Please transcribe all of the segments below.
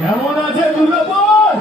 কেমন আছে দুর্গাপুর?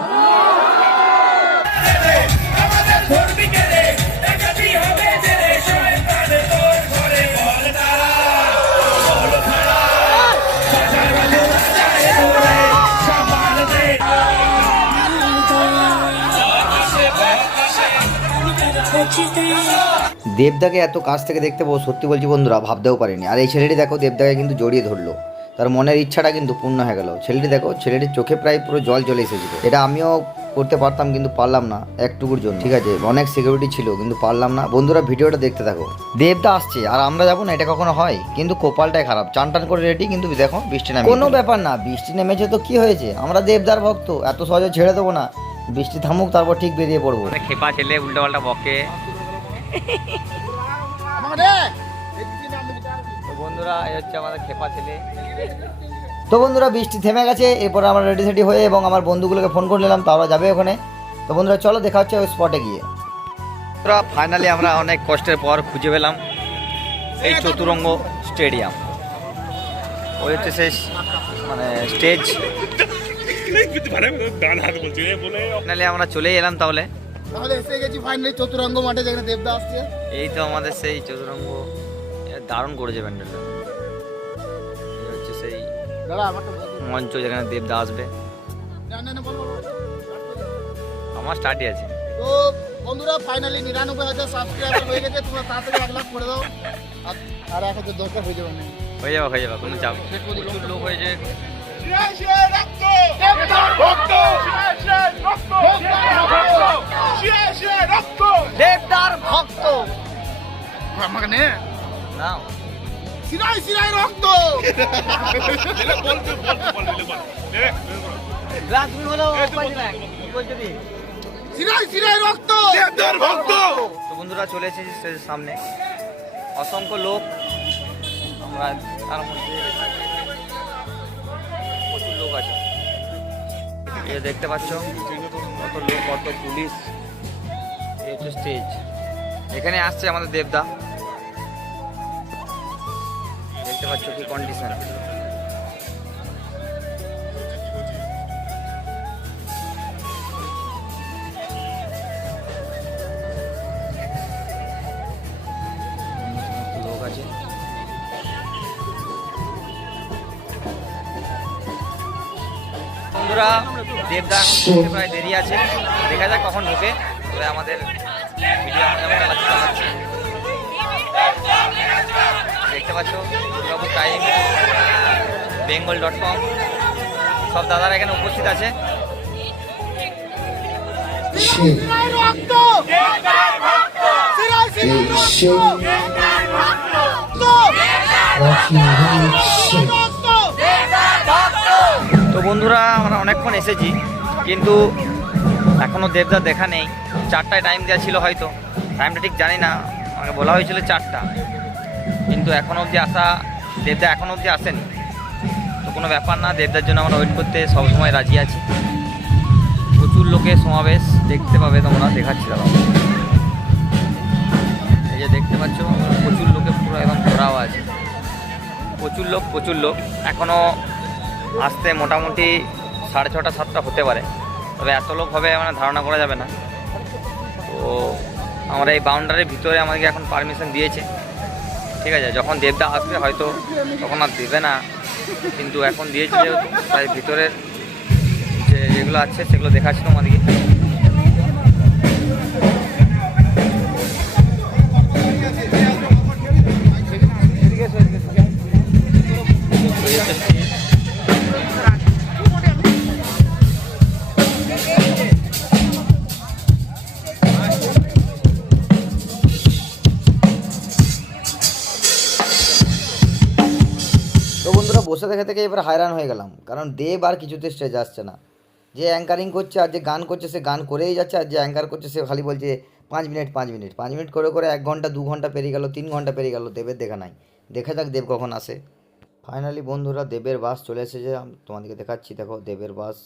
দেবদাকে এত কাছ থেকে দেখতে পাবো সত্যি বলছি বন্ধুরা, ভাবতেও পারেনি। আর এই ছেলেটি দেখো, দেবদাকে কিন্তু জড়িয়ে ধরলো। তার মনের ইচ্ছাটা কিন্তু পূর্ণ হয়ে গেল। ছেলেটি দেখো ছেলেটির চোখে প্রায় পুরো জল চলে এসেছিল। এটা আমিও করতে পারতাম কিন্তু পারলাম না একটুকুর জন্য। ঠিক আছে অনেক সিকিউরিটি ছিল কিন্তু পারলাম না। বন্ধুরা ভিডিওটা দেখতে থাকো। দেবদা আসছে আর আমরা যাব না এটা কখনো হয়। কিন্তু কপালটাই খারাপ। চান টান করে রেডি কিন্তু দেখো বৃষ্টি নামে কোনো ব্যাপার না বৃষ্টি নেমেছে তো কি হয়েছে? আমরা দেবদার ভক্ত এত সহজে ছেড়ে দেবো না। বৃষ্টি থামুক তারপর ঠিক বেরিয়ে পড়ব। খেপা ছেলে উল্টো পাল্টা বকে বন্ধুরা এই হচ্ছে আমাদের খেপা ছেলে। তো বন্ধুরা বৃষ্টি থেমে গেছে এরপর আমরা রেডি সেডি হয়ে এবং আমার বন্ধুগুলোকে ফোন করে নিলাম তারা যাবে ওখানে। তো বন্ধুরা চলো দেখা হচ্ছে ওই স্পটে গিয়ে। বন্ধুরা ফাইনালি আমরা অনেক কষ্টের পর খুঁজে পেলাম এই চতুরঙ্গ স্টেডিয়াম। ওই হচ্ছে সেই মানে স্টেজ ফাইনালি আমরা চলে এলাম তাহলে। তাহলে এসে গেছি ফাইনালি চতুরঙ্গ মাঠে যেখানে দেবদা আসছে। এই তো আমাদের সেই চতুরঙ্গ দারুণ করেছে প্যান্ডেলটা। হচ্ছে সেই মঞ্চ যেখানে দেবদা আসবে। আমার স্টার্টই আছে। তো বন্ধুরা ফাইনালি নিরানব্বই হাজার সাবস্ক্রাইবার হয়ে গেছে তোমরা তাড়াতাড়ি এক লাখ করে দাও। আর- এখন তো দরকার হয়ে যাবে হয়ে যাবে হয়ে যাবে কোনো চাপ লোক হয়েছে। দেবদার ভক্ত। আমাকে নে। না সিরাই সিরাই রক্ত! তুমি বলো সিরাই সিরাই রক্ত! তো বন্ধুরা চলে এসেছি স্টেজের সামনে। অসংখ্য লোক আমরা তার মধ্যে প্রচুর লোক আছে। এই যে দেখতে পাচ্ছ কত লোক কত পুলিশ। এই হচ্ছে স্টেজ এখানে আসছে আমাদের দেবদা। দেখতে পাচ্ছ কি কন্ডিশন লোক আছে। বন্ধুরা দেবদা এখন প্রায় দেরি আছে। দেখা যাক কখন ঢোকে। তবে আমাদের ভিডিও আমরা যেমন চালাচ্ছি চালাচ্ছি দেখতে পাচ্ছ? Durgapur time Bengal dot com. সব দাদারা এখানে উপস্থিত আছে। তো বন্ধুরা আমরা অনেকক্ষণ এসেছি কিন্তু এখনও দেবদার দেখা নেই। চারটায় টাইম দেওয়া ছিল হয়তো। টাইমটা ঠিক জানি না। আমাকে বলা হয়েছিল চারটা। কিন্তু এখনও অবধি আসা দেবদা এখনও অবধি আসেনি। তো কোনো ব্যাপার না, দেবদার জন্য আমরা ওয়েট করতে সবসময় রাজি আছি। প্রচুর লোকের সমাবেশ দেখতে পাবে তোমরা, দেখাচ্ছি দাদা। এই যে দেখতে পাচ্ছ, প্রচুর লোকে পুরো একদম ভরাও আছে। প্রচুর লোক প্রচুর লোক। এখনও আসতে মোটামুটি সাড়ে ছটা, সাতটা হতে পারে। তবে এত লোক হবে মানে ধারণা করা যাবে না। তো আমরা এই বাউন্ডারির ভিতরে আমাদেরকে এখন পারমিশন দিয়েছে। ঠিক আছে, যখন দেবদা আসবে হয়তো তখন আর দেবে না। কিন্তু এখন দিয়েছে যেহেতু, তাই ভিতরের যে যেগুলো আছে সেগুলো দেখাচ্ছিল আমাদেরকে বসে থেকে থেকে এবার হায়রান হয়ে গেলাম। কারণ দেব আর কিছুতে স্টেজ আসছে না। যে অ্যাঙ্কারিং করছে আর যে গান করছে, সে গান করেই যাচ্ছে, আর যে অ্যাঙ্কার করছে, সে খালি বলছে, পাঁচ মিনিট পাঁচ মিনিট। পাঁচ মিনিট করে করে এক ঘণ্টা, দু ঘণ্টা পেরিয়ে গেল, তিন ঘণ্টা পেরিয়ে গেল, দেবের দেখা নাই। দেখা যাক দেব কখন আসে। ফাইনালি বন্ধুরা, দেবের বাস চলে এসেছে। তোমাদেরকে দেখাচ্ছি, দেখো দেবের বাস,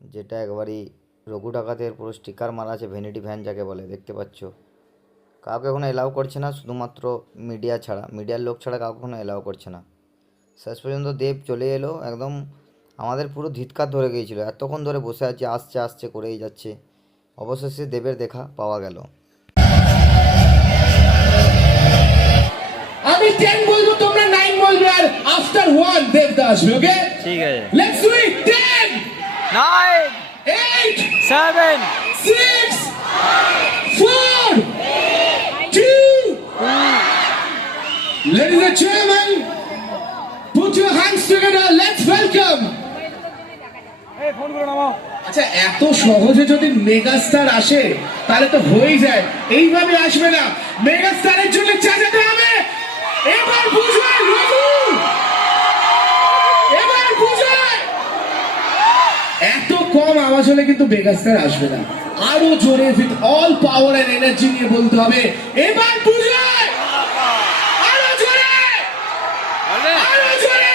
যেটা একবারই রঘু ডাকাতের পুরো স্টিকার মারা আছে ভ্যানিটি ভ্যান যাকে বলে, দেখতে পাচ্ছ? কাউকে কোনো এলাও করছে না, শুধুমাত্র মিডিয়া ছাড়া। মিডিয়ার লোক ছাড়া কাউকে কোনো এলাও করছে না। শেষ পর্যন্ত দেব চলে এলো একদম আমাদের পুরো ধিৎকার ধরে গিয়েছিল। এতক্ষণ ধরে বসে আছি আসছে আসছে করেই যাচ্ছে। অবশেষে দেবের দেখা পাওয়া গেল। আমি টেন বলব তোমরা নাইন বলবে আর আফটার ওয়ান দেবদা আসবে ওকে ঠিক আছে। Let's do it ten nine eight seven six, four, two. Ladies and gentlemen, put your hands together. Let's welcome. আচ্ছা এত সহজে যদি মেগাস্টার আসে তাহলে তো হয়েই যায়। এইভাবে আসবে না। মেগাস্টারের জন্য চাচাতে হবে। এবার বুঝবে রঘু! এবার বুঝবে! এত কম আওয়াজ হলে কিন্তু মেগাস্টার আসবে না। আরও জোরে with all power and energy নিয়ে বলতে হবে। এবার বুঝবে আরও জোরে আরও জোরে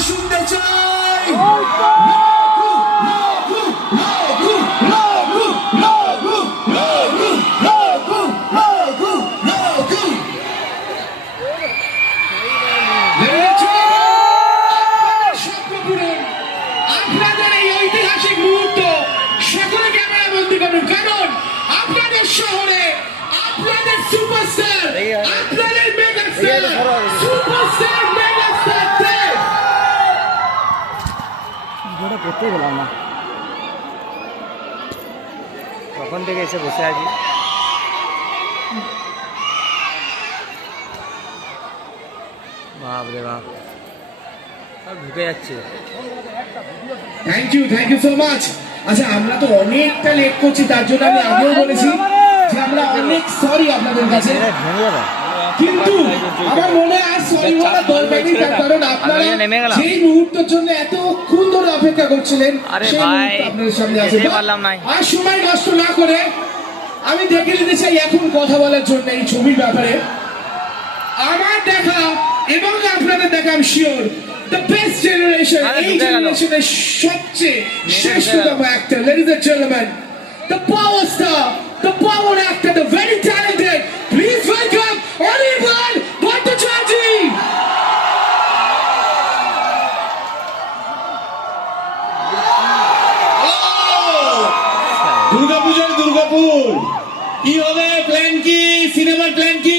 শুনতে চাই। কখন থেকে এসে বসে আছি? বাপ। রে বাপ ঢুকে যাচ্ছে। Thank you thank you so much আচ্ছা আমরা তো অনেকটা লেট করছি তার জন্য আমি আগেও বলেছি যে আমরা অনেক সরি আপনাদের কাছে। কিন্তু আমার মনে হয় দল ব্যাটিং তার কারণ আপনারা মুহূর্তের জন্য ধরে অপেক্ষা করছিলেন সেই মুহূর্ত আপনাদের সামনে আসে। আর সময় নষ্ট না করে আমি দেখে নিতে চাই এখন কথা বলার জন্য এই ছবির ব্যাপারে। আমার দেখা এবং আপনাদের দেখা আমি শিওর দ্য বেস্ট জেনারেশন এই জেনারেশনের সবচেয়ে শ্রেষ্ঠতম একটা ladies and gentleman the power star the power the very talented please welcome কি হবে? প্ল্যান কি? সিনেমার প্ল্যান কি?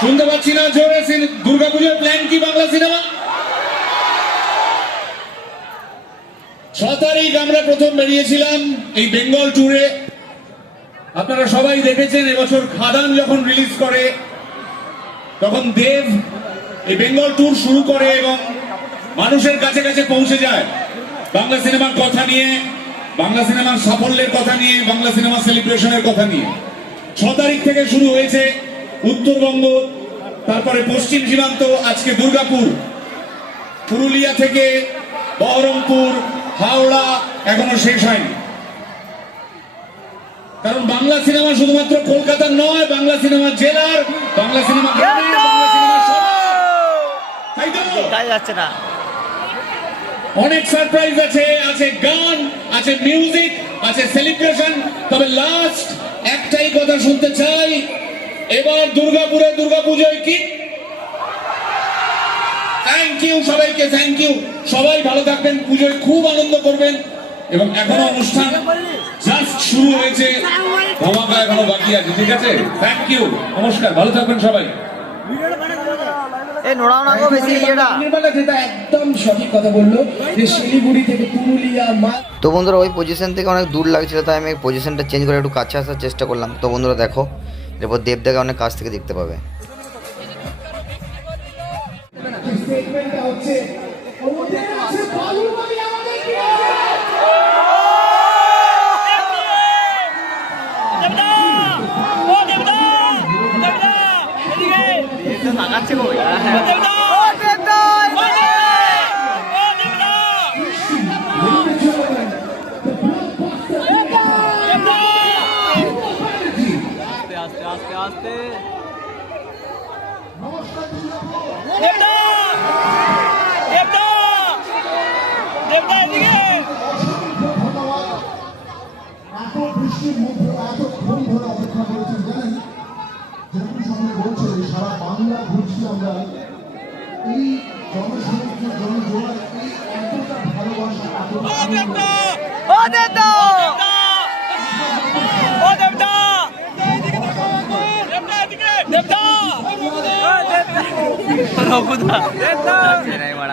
শুনতে পাচ্ছি না জোরে দুর্গাপূজার প্ল্যান কি বাংলা সিনেমা ছ তারিখ আমরা প্রথম বেরিয়েছিলাম এই বেঙ্গল ট্যুরে আপনারা সবাই দেখেছেন এবছর খাদান যখন রিলিজ করে, তখন দেব এই বেঙ্গল ট্যুর শুরু করে এবং মানুষের কাছে কাছে পৌঁছে যায়। বাংলা সিনেমার কথা নিয়ে। বাংলা সিনেমার সাফল্যের কথা নিয়ে, বাংলা সিনেমা সেলিব্রেশনের কথা নিয়ে। ছ তারিখ থেকে শুরু হয়েছে উত্তরবঙ্গ, তারপরে পশ্চিম সীমান্ত, আজকে দুর্গাপুর। পুরুলিয়া থেকে বহরমপুর, হাওড়া এখনও শেষ হয়নি। কারণ বাংলা সিনেমা শুধুমাত্র কলকাতার নয়, বাংলা সিনেমা জেলার, বাংলা সিনেমা তাই তো? যাচ্ছে না। অনেক সারপ্রাইজ আছে আছে গান আছে মিউজিক আছে সেলিব্রেশন তবে লাস্ট একটাই কথা শুনতে চাই এবার দুর্গাপুরে দুর্গাপুজোয় কি? থ্যাংক ইউ সবাইকে থ্যাংক ইউ সবাই ভালো থাকবেন পুজোয় খুব আনন্দ করবেন। এবং এখনও অনুষ্ঠান জাস্ট শুরু হয়েছে। ধামাকা এখনও বাকি আছে ঠিক আছে? থ্যাংক ইউ নমস্কার ভালো থাকবেন সবাই। এই নোড়াও না গো বেশি ইয়েটা। একদম সঠিক কথা বলল যে শিলিগুড়ি থেকে পুরুলিয়া তো বন্ধুরা ওই পজিশন থেকে অনেক দূর লাগছিল তাই আমি পজিশনটা চেঞ্জ করে একটু কাছে আসার চেষ্টা করলাম। তো বন্ধুরা দেখো এরপর দেবদাকে অনেক কাছ থেকে দেখতে পাবে। 나같이 보야. এত ঘুম ধরে অপেক্ষা করেছেন জানেন সারা বাংলা ঘুরছি আমরা এই জনসমুদ্র জনজোয়ার এই এতটা ভালোবাসা এতটা আনন্দ চেনাই মারা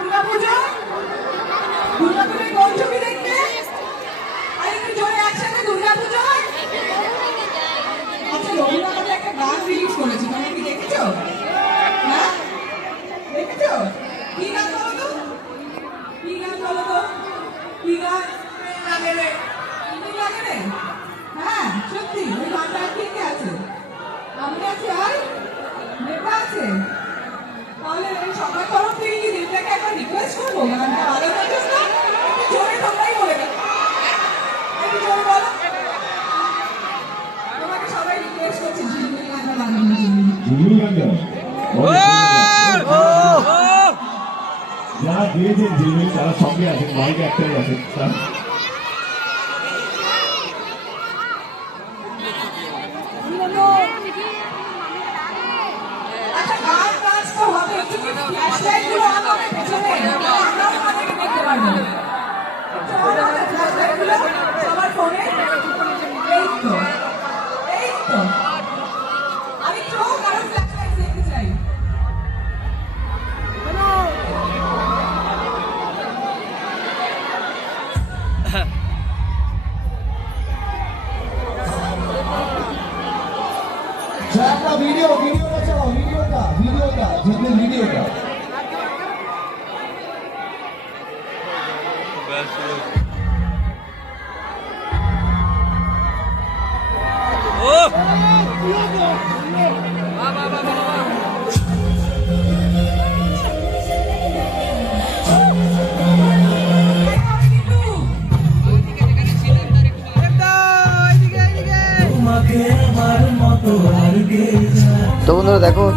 দুর্গাপুজোয় কোন ছবি দেখতে আর একটু জোরে একসাথে দুর্গাপুজোয় আচ্ছা রবীন্দ্রনাথের একটা গান রিলিজ করেছে তুমি কি দেখেছ? হ্যাঁ? দেখেছ? কি গান বলো তো? কি গান বলো তো? কি গান? লাগে রে হ্যাঁ সত্যি, ওই গানটা কে আছে? আমি আছি আর? নেতা আছে? তাহলে সবার তরফ থেকে কি দিদিটাকে একবার রিকোয়েস্ট করব? গানটা ভালো লাগে জন্য ঝুমুর গান গাও যারা গিয়েছেন ঝিলমিল তারা সঙ্গে আছেন মাইকে একটাই আছেন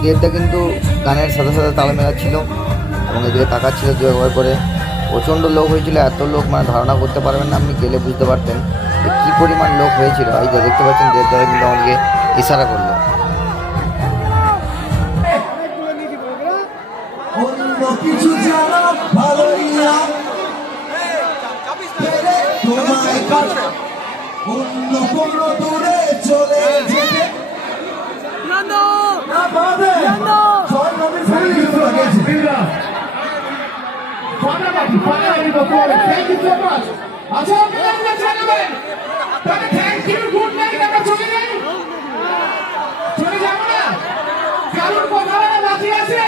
দেবদা কিন্তু গানের সাথে সাথে তাল মেলাচ্ছিল এবং এদিকে তাকাচ্ছিল দু একবার করে। প্রচণ্ড লোক হয়েছিল এত লোক মানে ধারণা করতে পারবেন না আপনি গেলে বুঝতে পারতেন যে কী পরিমাণ লোক হয়েছিল। এই যে দেখতে পাচ্ছেন দেবদারা কিন্তু আমাদেরকে ইশারা করল। অন্য কিছু জানা ভালোই না। তোমায় কাছে অন্য কোনো দূরে চলে যেতে থ্যাংক ইউ সো। মাচ আচ্ছা আপনারা জানাবেন তাহলে থ্যাংক ইউ গুড নাইট আমরা চলে যাই। চলে যাব না। কারোর কথা না বাকি আছে।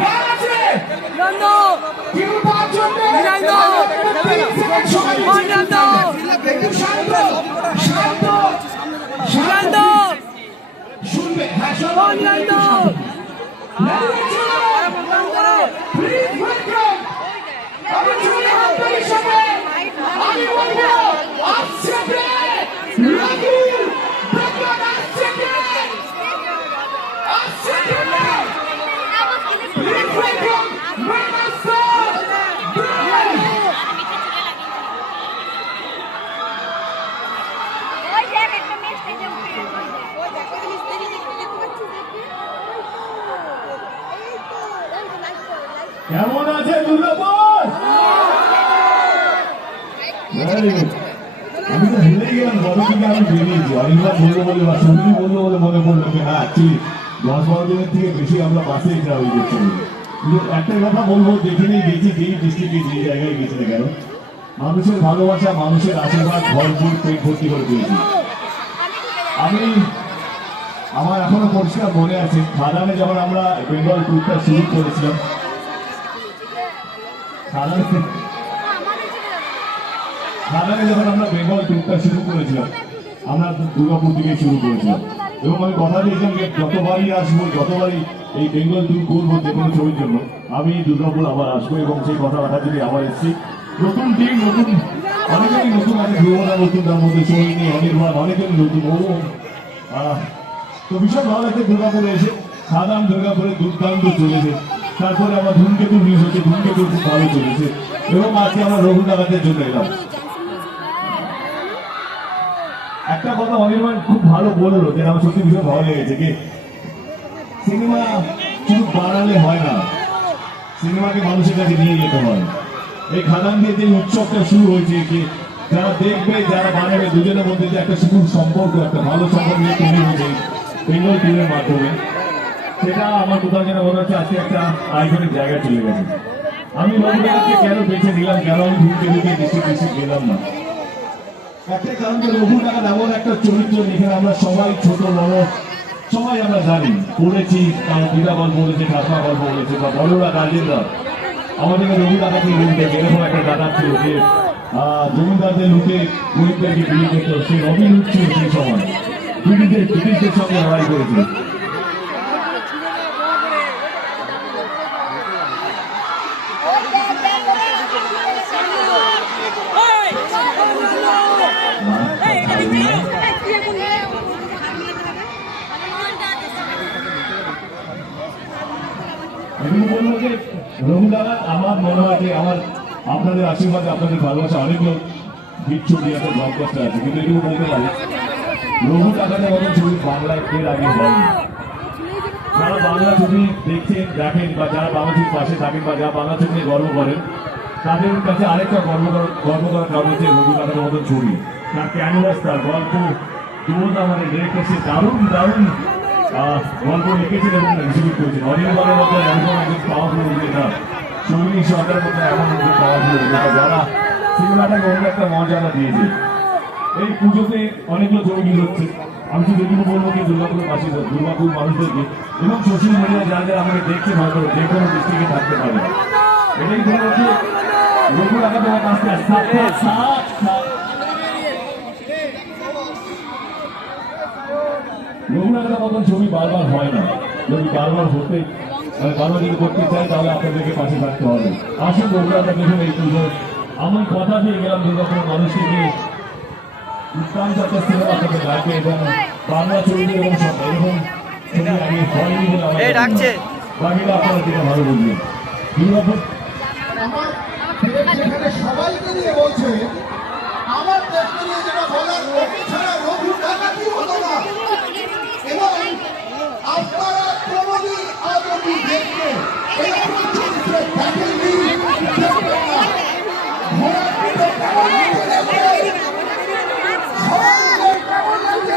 কার আছে। কেউ সেকেন্ড সময় শুনবে হ্যাঁ সবাই একটু শান্ত। Ladies and gentlemen, please welcome আমার ছোট হাতের হিসাবে আমি বলব আসছে ব্রেক রাগুল দোকান আসছে ব্রেক আসছে break please welcome master break ওই দেখ একটা মেয়ে স্টেজে উঠে গেছে ওই দেখ ওই মিস্ত্রি দেখতে দেখতে পাচ্ছিস দেখি এই তো ওই তো লাইট করো লাইট কেমন আমি তো ভুলে গেলাম থেকে আমি বেরিয়েছি। অনেকবার বলব বলে বা সত্যি বলব বলে মনে পড়ল যে হ্যাঁ অ্যাকচুয়ালি দশ বারো দিনের থেকে বেশি আমরা বাসে ট্রাভেল করছি কিন্তু একটা কথা বলব, যেখানেই গেছি, যেই ডিস্ট্রিক্টে যেই জায়গায় গেছি না কেন, মানুষের ভালোবাসা, মানুষের আশীর্বাদ ভরপুর পেট ভর্তি করে পেয়েছি আমি, আমার এখনও পরিষ্কার মনে আছে, খাদানে যখন আমরা বেঙ্গল ট্যুরটা শুরু করেছিলাম, খাদানে খাদানে যখন আমরা বেঙ্গল ট্যুরটা শুরু করেছিলাম, আমরা দুর্গাপুর থেকে শুরু করেছিলাম। এবং আমি কথা দিয়েছিলাম যে যতবারই আসব, যতবারই এই বেঙ্গল ট্যুর করব যে কোনো ছবির জন্য, আমি দুর্গাপুর আবার আসব এবং সেই কথা কথা যদি আবার এসেছি, নতুন টিম নতুন, অনেকেরই নতুন আছে ধ্রুবনা নতুন, তার মধ্যে সৈনী অনির্বাণ, অনেকেরই নতুন, ও তো ভীষণ ভালো লাগছে দুর্গাপুরে এসে সাদাম দুর্গাপুরে দুর্দান্ত চলেছে। তারপরে আমার ধূমকেতু রিলিজ হচ্ছে, ধূমকেতু খুব ভালো চলেছে। এবং আজকে আমরা রঘুনাথের জন্য এলাম। একটা কথা অনির্বাণ খুব ভালো বলল যে আমার সত্যি ভীষণ ভালো লেগেছে যে সিনেমা শুধু বানালে হয় না। সিনেমাকে মানুষের কাছে নিয়ে যেতে হয়। এই খাদান দিয়ে যে উৎসবটা শুরু হয়েছে যে যারা দেখবে, যারা বানাবে, দুজনের মধ্যে যে একটা সুন্দর সম্পর্ক, একটা ভালো সম্পর্ক তৈরি হয়েছে বেঙ্গল টুরের মাধ্যমে, সেটা আমার কোথাও যেন মনে হচ্ছে আজকে একটা আইকনিক জায়গায় চলে গেছে। আমি রঘুনাথকে কেন বেছে নিলাম, কেন আমি ঢুকে ঢুকে বেশি বেশি গেলাম না? একটা কারণ রঘু রঘুনাথ এমন একটা চরিত্র যেখানে আমরা সবাই ছোট বড়, সবাই আমরা জানি, পড়েছি কারণ দিদা গল্প বলেছে, কাকা গল্প বলেছে, বা বড়রা গার্জেনরা। আমাদের রঘুনাথকে বলতে এরকম একটা দাদা ছিল যে জমিদারদের লোকে গরিবদেরকে বিয়ে করতো, সে রবি ছিল সেই সময়। ব্রিটিশদের ব্রিটিশদের সঙ্গে লড়াই করেছিল যে আমার মনে হয় যে আমার আপনাদের আশীর্বাদে, আপনাদের ভালোবাসা অনেক লোক ছবি আছে ব্লকবাস্টার আছে, কিন্তু এটুকু বলতে পারি রঘু টাকাতে ছবি বাংলায় এর আগে যারা বাংলা ছবি দেখছেন, দেখেন, বা যারা বাংলা ছবির পাশে থাকেন, বা যারা বাংলা ছবি নিয়ে গর্ব করেন, তাদের কাছে আরেকটা গর্ব গর্ব করার কারণ হচ্ছে রঘু টাকার মতো ছবি। তার ক্যানভাস তার গল্প দুর্গা আমাদের সে দারুণ দারুণ। গল্প লিখেছেন এবং এক্সিবিট করেছেন অনির্বাণের মতো এরকম একজন পাওয়ারফুল অভিনেতা সৌমিনী সরকারের মতো এমন একজন পাওয়ারফুল অভিনেতা যারা সিনেমাটাকে অন্য একটা মর্যাদা দিয়েছে। এই পুজোতে অনেকগুলো ছবি রিলিজ হচ্ছে। আমি শুধু এটুকু বলব কি দুর্গাপুরের পাশে দুর্গাপুর মানুষদেরকে এবং সোশ্যাল মিডিয়া যারা যারা আমাকে দেখছেন হয়তো যে কোনো ডিস্ট্রিক্টে থাকতে পারে। এটাই বলব যে রঘু রাখা তোমার কাছ থেকে সাত সাত সাত রঘুনাথের মতন ছবি বারবার হয় না। যদি বারবার হতে মানে বারবার যদি করতে চাই তাহলে আপনাদেরকে পাশে থাকতে হবে। আসুন রঘুনাথের দেখুন এই পুজো আমার কথা দিয়ে গেলাম দুর্গাপুরের মানুষকে নিয়ে। দুর্দান্ত একটা সিনেমা আপনাদের লাগবে এবং বাংলা ছবিতে এবং সব এরকম ছবি আমি হয়নি বলে আমার বাকিটা আপনারা যেটা ভালো বুঝবেন। দুর্গাপুর সবাইকে নিয়ে বলছে আমার নিয়ে যেটা বলার ওকে ছাড়া রঘু ডাকাতি হতো না? আপনারা কোনোদিন এরকম চরিত্রে দেখবেন না। ঘোড়ার পিঠে কেমন লাগছে কেমন লাগছে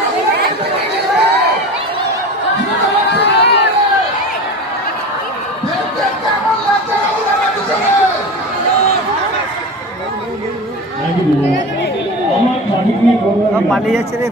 পালিয়ে যাচ্ছে রে।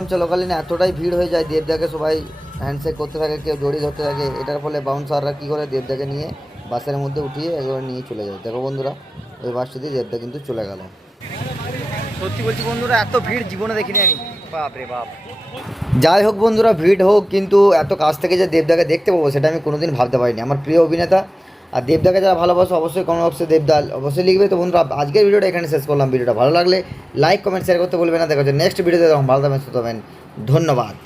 প্রোগ্রাম চলাকালীন এতটাই ভিড় হয়ে যায় দেবদাকে সবাই হ্যান্ডশেক করতে থাকে কেউ জড়িয়ে ধরতে থাকে এটার ফলে বাউন্সাররা কী করে দেবদাকে নিয়ে বাসের মধ্যে উঠিয়ে একবার নিয়ে চলে যায়। দেখো বন্ধুরা ওই বাসটি দিয়ে দেবদা কিন্তু চলে গেল। সত্যি বলছি বন্ধুরা এত ভিড় জীবনে দেখিনি আমি। বাপ রে বাপ। যাই হোক বন্ধুরা ভিড় হোক কিন্তু এত কাছ থেকে যে দেবদাকে দেখতে পাবো সেটা আমি কোনোদিন ভাবতে পারিনি। আমার প্রিয় অভিনেতা আর দেবদাকে যারা ভালোবাসো, অবশ্যই কমেন্ট বক্সে দেবদাল অবশ্যই লিখবে। তো বন্ধুরা, আজকের ভিডিওটা এখানে শেষ করলাম। ভিডিওটা ভালো লাগলে লাইক কমেন্ট শেয়ার করতে বলবে না। দেখা হচ্ছে নেক্সট ভিডিওতে ভালো থাকবেন সুতরাং ধন্যবাদ।